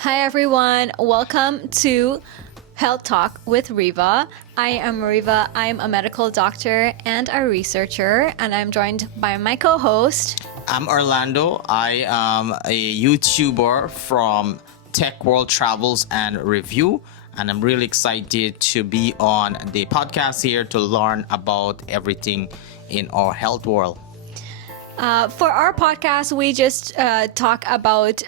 Hi everyone, welcome to Health Talk with Riva. I am Riva. I'm a medical doctor and a researcher, and I'm joined by my co-host. I'm Orlando. I am a YouTuber from Tech World Travels and Review, and I'm really excited to be on the podcast here to learn about everything in our health world. For our podcast, we just talk about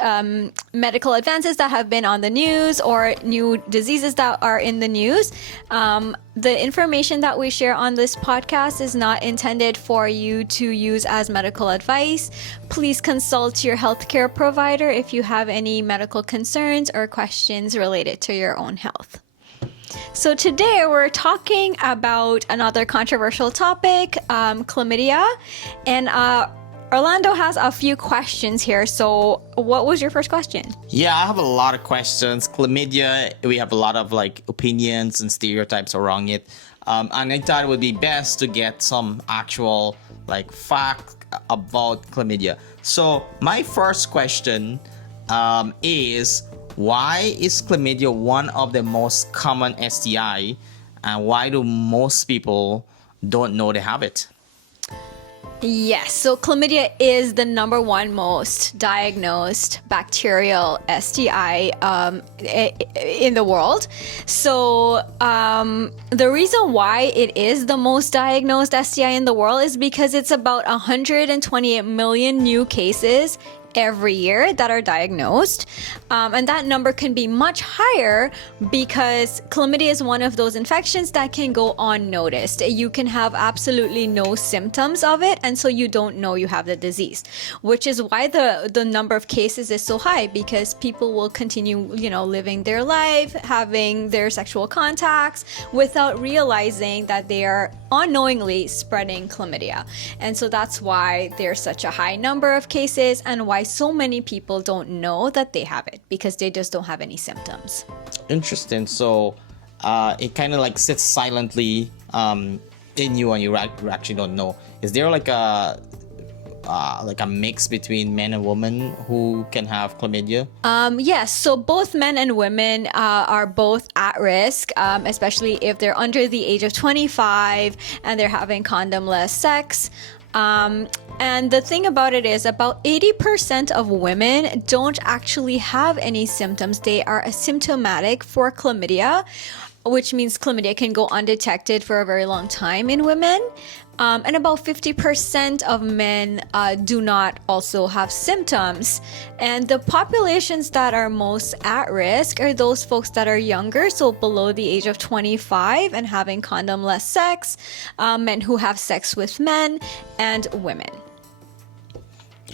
medical advances that have been on the news or new diseases that are in the news. The information that we share on this podcast is not intended for you to use as medical advice. Please consult your healthcare provider if you have any medical concerns or questions related to your own health. So today we're talking about another controversial topic, chlamydia, and Orlando has a few questions here. So what was your first question? Yeah, I have a lot of questions. Chlamydia, we have a lot of opinions and stereotypes around it. And I thought it would be best to get some actual fact about chlamydia. So my first question is, why is chlamydia one of the most common STI, and why do most people don't know they have it? Yes, so chlamydia is the number one most diagnosed bacterial STI in the world. So the reason why it is the most diagnosed STI in the world is because it's about 128 million new cases every year that are diagnosed, and that number can be much higher because chlamydia is one of those infections that can go unnoticed. You can have absolutely no symptoms of it, and so you don't know you have the disease, which is why the number of cases is so high, because people will continue living their life, having their sexual contacts without realizing that they are unknowingly spreading chlamydia. And so that's why there's such a high number of cases, and why so many people don't know that they have it, because they just don't have any symptoms. Interesting. So it kind of sits silently in you, and you actually don't know. Is there a mix between men and women who can have chlamydia? Yes, so both men and women are both at risk, especially if they're under the age of 25 and they're having condom-less sex. And the thing about it is, about 80% of women don't actually have any symptoms. They are asymptomatic for chlamydia, which means chlamydia can go undetected for a very long time in women. And about 50% of men do not also have symptoms. And the populations that are most at risk are those folks that are younger, so below the age of 25 and having condom-less sex, men who have sex with men, and women.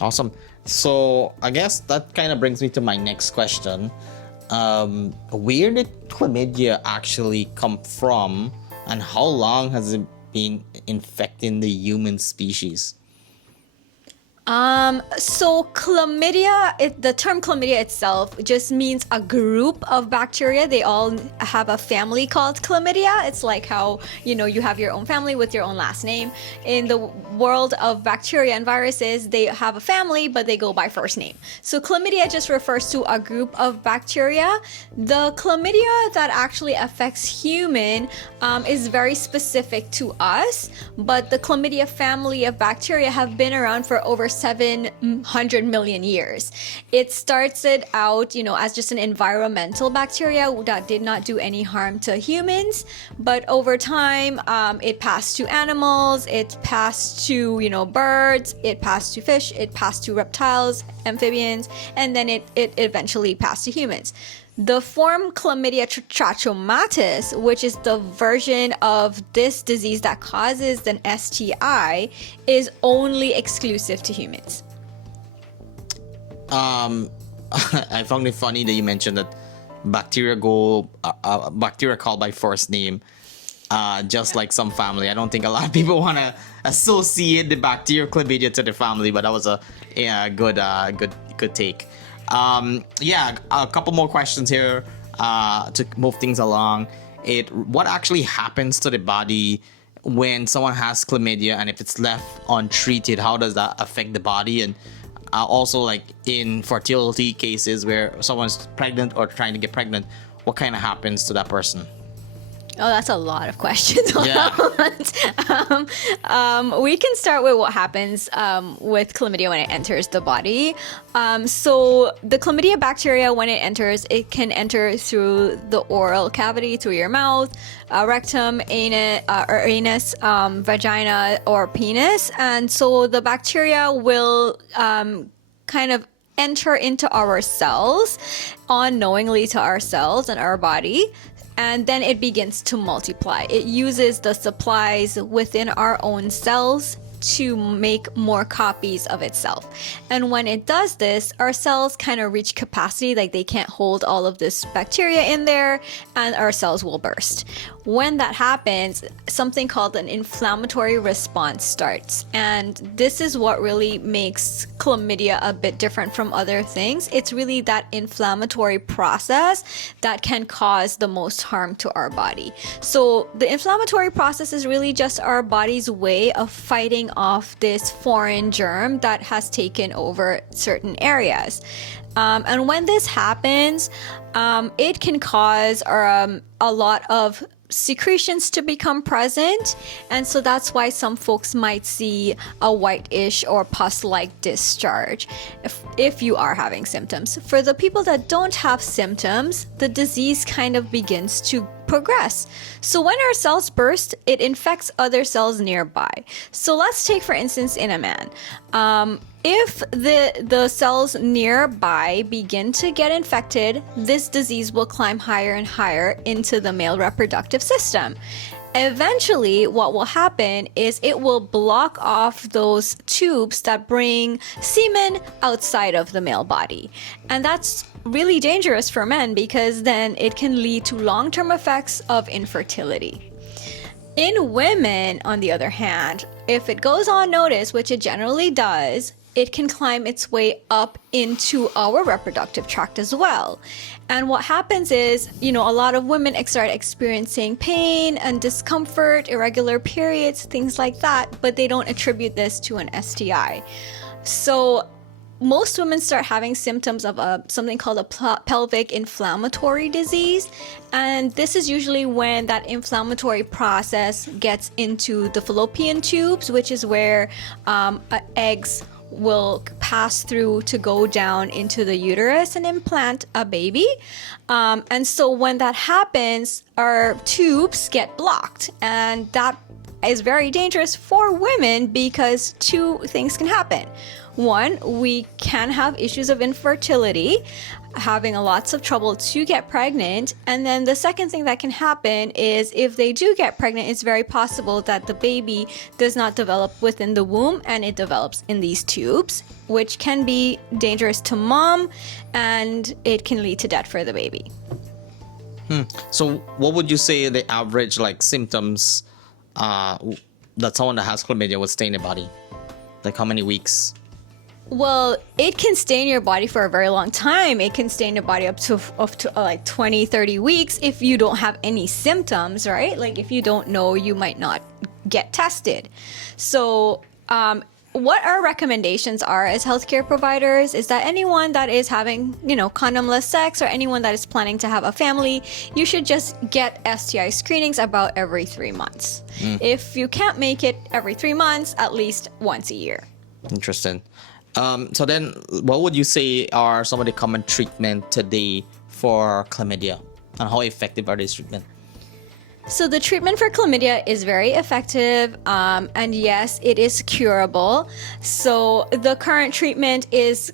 Awesome. So I guess that kind of brings me to my next question. Where did chlamydia actually come from, and how long has it been infecting the human species? So chlamydia, the term chlamydia itself just means a group of bacteria. They all have a family called chlamydia. It's like how, you have your own family with your own last name. In the world of bacteria and viruses, they have a family, but they go by first name. So chlamydia just refers to a group of bacteria. The chlamydia that actually affects human is very specific to us, but the chlamydia family of bacteria have been around for over 700 million years. It started out, as just an environmental bacteria that did not do any harm to humans, but over time, it passed to animals, it passed to, birds, it passed to fish, it passed to reptiles, amphibians, and then it eventually passed to humans. The form Chlamydia trachomatis, which is the version of this disease that causes an STI, is only exclusive to humans. I found it funny that you mentioned that bacteria called by first name, like some family. I don't think a lot of people want to associate the bacterial chlamydia to the family, but that was a good take. A couple more questions here to move things along. What actually happens to the body when someone has chlamydia, and if it's left untreated, how does that affect the body? And also like in fertility cases where someone's pregnant or trying to get pregnant, what kind of happens to that person? Oh, that's a lot of questions. Yeah. We can start with what happens with chlamydia when it enters the body. So the chlamydia bacteria, when it enters, it can enter through the oral cavity, through your mouth, rectum, anus, vagina, or penis. And so the bacteria will kind of enter into our cells, unknowingly to our cells and our body. And then it begins to multiply. It uses the supplies within our own cells to make more copies of itself. And when it does this, our cells kind of reach capacity, like they can't hold all of this bacteria in there, and our cells will burst. When that happens, something called an inflammatory response starts. And this is what really makes chlamydia a bit different from other things. It's really that inflammatory process that can cause the most harm to our body. So the inflammatory process is really just our body's way of fighting off this foreign germ that has taken over certain areas. And when this happens, it can cause a lot of secretions to become present, and so that's why some folks might see a whitish or pus-like discharge if you are having symptoms. For the people that don't have symptoms, the disease kind of begins to progress. So when our cells burst, it infects other cells nearby. So let's take, for instance, in a man. If the cells nearby begin to get infected, this disease will climb higher and higher into the male reproductive system. Eventually, what will happen is it will block off those tubes that bring semen outside of the male body. And that's really dangerous for men because then it can lead to long-term effects of infertility. In women, on the other hand, if it goes unnoticed, which it generally does, it can climb its way up into our reproductive tract as well. And what happens is, a lot of women start experiencing pain and discomfort, irregular periods, things like that, but they don't attribute this to an STI. So most women start having symptoms of something called a pelvic inflammatory disease. And this is usually when that inflammatory process gets into the fallopian tubes, which is where eggs will pass through to go down into the uterus and implant a baby. And so when that happens, our tubes get blocked, and that is very dangerous for women because two things can happen. One, we can have issues of infertility, having lots of trouble to get pregnant. And then the second thing that can happen is if they do get pregnant, it's very possible that the baby does not develop within the womb and it develops in these tubes, which can be dangerous to mom, and it can lead to death for the baby. So what would you say the average symptoms that someone that has chlamydia would stay in the body? Like how many weeks? Well, it can stay in your body for a very long time. It can stay in your body up to 20, 30 weeks if you don't have any symptoms, right? Like if you don't know, you might not get tested. So what our recommendations are as healthcare providers is that anyone that is having, condomless sex or anyone that is planning to have a family, you should just get STI screenings about every 3 months. If you can't make it every 3 months, at least once a year. Interesting. So then what would you say are some of the common treatment today for chlamydia, and how effective are these treatments? So the treatment for chlamydia is very effective, and yes, it is curable. So the current treatment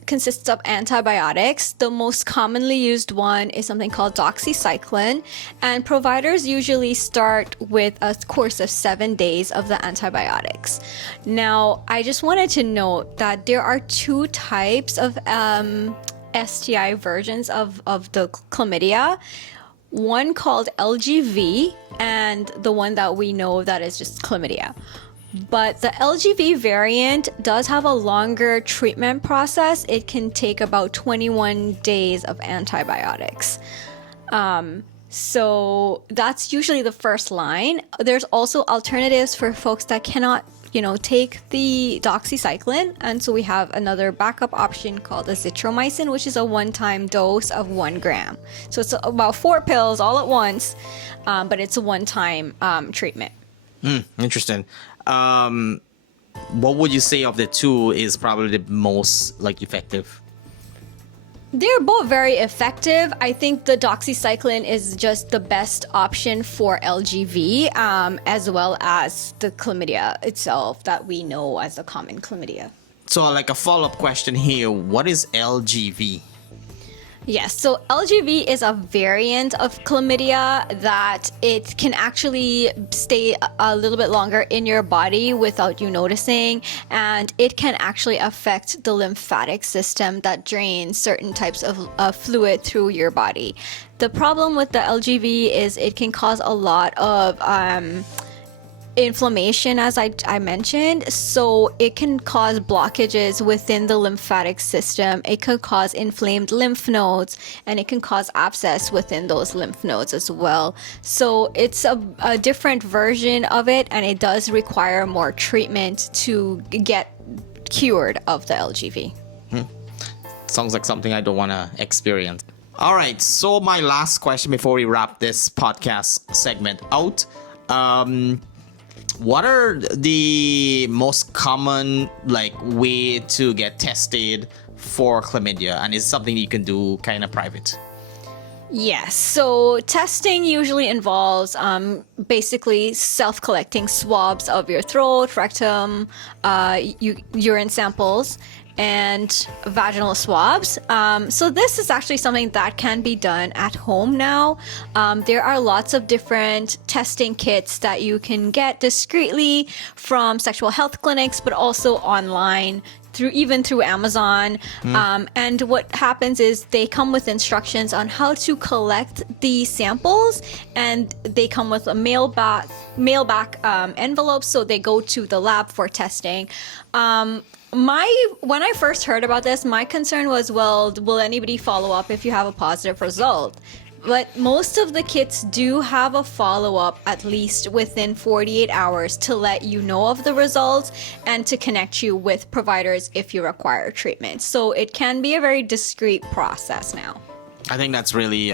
consists of antibiotics. The most commonly used one is something called doxycycline, and providers usually start with a course of 7 days of the antibiotics. Now, I just wanted to note that there are 2 types of STI versions of the chlamydia. One called LGV, and the one that we know that is just chlamydia. But the LGV variant does have a longer treatment process. It can take about 21 days of antibiotics. So that's usually the first line. There's also alternatives for folks that cannot take the doxycycline. And so we have another backup option called azithromycin, which is a one-time dose of 1 gram. So it's about 4 pills all at once, but it's a one-time treatment. Interesting. What would you say of the two is probably the most effective? They're both very effective. I think the doxycycline is just the best option for LGV, as well as the chlamydia itself that we know as the common chlamydia. So like a follow-up question here, what is LGV? Yes, so LGV is a variant of chlamydia that it can actually stay a little bit longer in your body without you noticing, and it can actually affect the lymphatic system that drains certain types of fluid through your body. The problem with the LGV is it can cause a lot of inflammation, as I mentioned, so it can cause blockages within the lymphatic system. It could cause inflamed lymph nodes, and it can cause abscess within those lymph nodes as well. So it's a different version of it, and it does require more treatment to get cured of the LGV. Sounds like something I don't want to experience. All right, so my last question before we wrap this podcast segment out. What are the most common way to get tested for chlamydia, and is it something you can do kind of private? Yes, so testing usually involves basically self-collecting swabs of your throat, rectum, urine samples, and vaginal swabs. So this is actually something that can be done at home now. There are lots of different testing kits that you can get discreetly from sexual health clinics, but also online through Amazon. And what happens is they come with instructions on how to collect the samples, and they come with a mail back envelope, so they go to the lab for testing. When I first heard about this, my concern was, well, will anybody follow up if you have a positive result? But most of the kits do have a follow-up at least within 48 hours to let you know of the results and to connect you with providers if you require treatment. So it can be a very discreet process now. I think that's really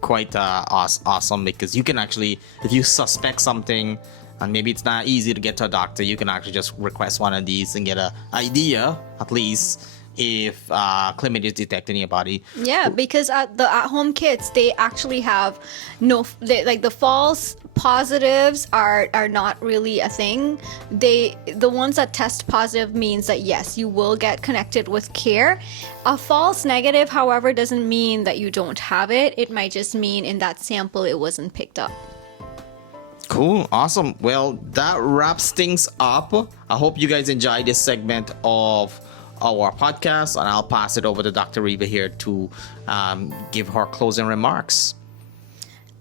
quite awesome, because you can actually, if you suspect something and maybe it's not easy to get to a doctor, you can actually just request one of these and get an idea, at least, if chlamydia is detected in your body. Yeah, because the at-home kits, they actually have the false positives are not really a thing. The ones that test positive means that yes, you will get connected with care. A false negative, however, doesn't mean that you don't have it. It might just mean in that sample it wasn't picked up. Cool, awesome. Well, that wraps things up. I hope you guys enjoyed this segment of our podcast, and I'll pass it over to Dr. Reva here to give her closing remarks.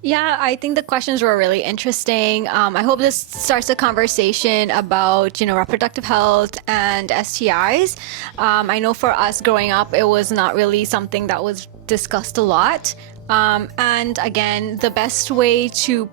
Yeah, I think the questions were really interesting. I hope this starts a conversation about, reproductive health and STIs. I know for us growing up, it was not really something that was discussed a lot. And again, the best way to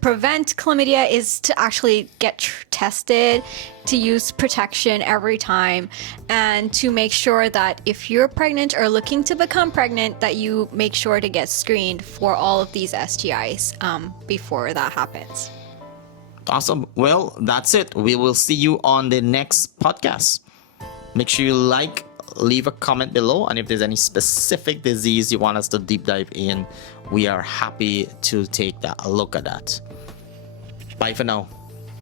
prevent chlamydia is to actually get tested, to use protection every time, and to make sure that if you're pregnant or looking to become pregnant, that you make sure to get screened for all of these STIs before that happens. Awesome. Well, that's it. We will see you on the next podcast. Make sure you leave a comment below, and if there's any specific disease you want us to deep dive in, we are happy to take a look at that. Bye for now.